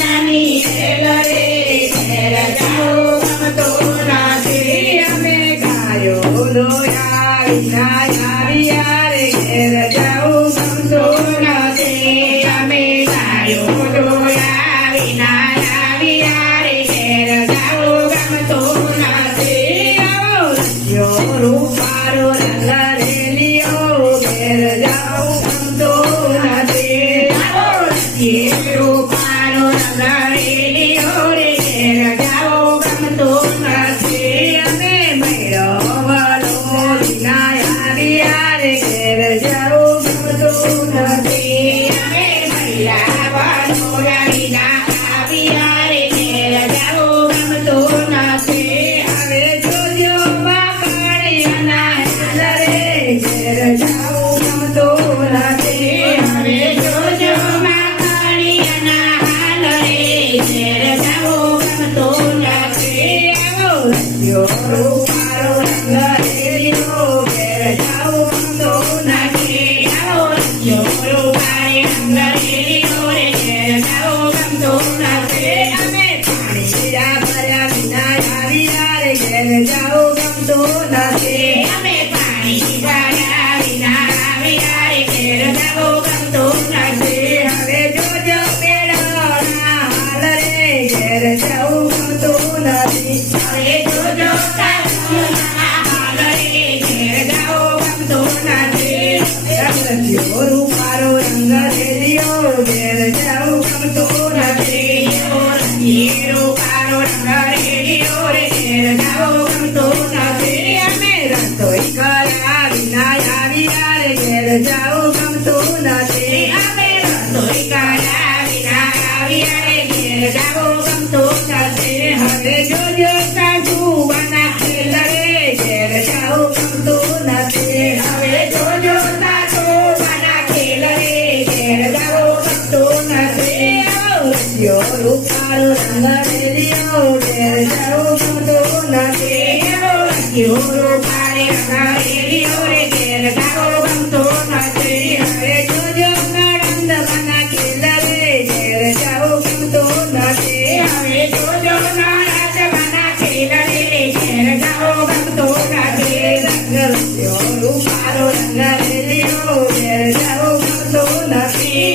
નાની રેલ રે ઘેર જાઉં ગમતું નથી. અમે ગાયો દોયા વિના આવ્યા રે ઘેર જાઉં ગમતું નથી. અમે ગાયો દોયા વિના આવ્યા રે ઘેર જાઉં ગમતું નથી. આવો રસ્યો રૂપારો રંગ રેલિયો ઘેર જાઉં ગમતું નથી. આવો રસ્યો રૂપારો રંગ રેલિયો રે ઘેર જાઉં ગમતું નથી. અમે ભૈરવલો વિના આવ્યા રે ઘેર જાઉં ગમતું નથી. અમે ભૈરવલો વિના આવ્યા રે ઘેર જાઉં ગમતું નથી. હવે જોજો બાકડીના હાલ રે ઘેર જાઉં ગમતું નથી. હવે જોજો બાકડીના હાલ રે ઘેર જાઉં ગમતું નથી. આવો રસ્યો રૂપારો રંગ રેલિયો ઘેર જાઉં ગમતું નથી. આવો રસ્યો રૂપારો રંગ રેલિયો રે ઘેર જાઉં ગમતું નથી. અમે પાણી ભર્યા વિના આવ્યા રે ઘેર જાઉં ગમતું નથી. અમે પાણી ભર્યા વિના આવ્યા રે ઘેર જાઉં ગમતું નથી. હવે જોજો બેડોના હાલ રે ઘેર જાઉં ગમતું નથી. હવે જોજો કાળુના હાલ રે ઘેર જાઉં ગમતું નથી. રસ્યો રૂપારો રંગ રેલિયો ઘેર જાઉં ગમતું નથી. રસ્યો રૂપારો રંગ રેલિયો રે ઘેર જાઉં ગમતું નથી. અમે રસોઈ કર્યા વિના આવ્યા રે ઘેર જાઉં ગમતું નથી. અમે રસોઈ કર્યા વિના આવ્યા રે ઘેર જાઉં ગમતું નથી. હવે જોજો સાસુવાના ખેલ રે ઘેર જાઉં ગમતું નથી. હવે જોજો સાસુવાના ખેલ રે ઘેર જાઉં ગમતું નથી. રસ્યો રૂપારો રંગ રેલિયો ઘેર જાઉં ગમતું નથી. રસ્યો રૂપારો રંગ રેલિયો રે ઘેર જાઉં ગમતું નથી. હવે જોજો નણંદવાના ખેલ રે ઘેર જાઉં ગમતું નથી. હવે જોજો નણંદવાના ખેલ રે ઘેર જાઉં ગમતું નથી. રસ્યો રૂપારો રંગ રેલિયો ઘેર જાઉં ગમતું નથી.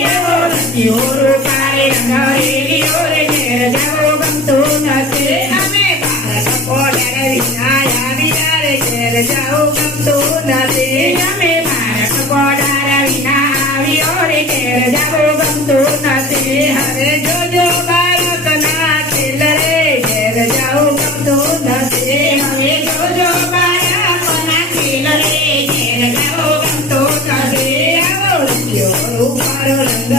રસ્યો રૂપારો રંગ રેલિયો રે ઘેર જાઉં ગમતું નથી. અમે બાળક પોડર વિના આવ્યા રે ઘેર જાઉં ગમતું નથી. અમે બાળક પોડર વિના આવ્યો રે ઘેર જાઉં ગમતું નથી. હવે જોજો બાળકના ખેલ રે ઘેર જાઉં ગમતું નથી. હવે જોજો બાળકના ખેલ રે ઘેર જાઉં ગમતું નથી. આવો રસ્યો રૂપારો રંગ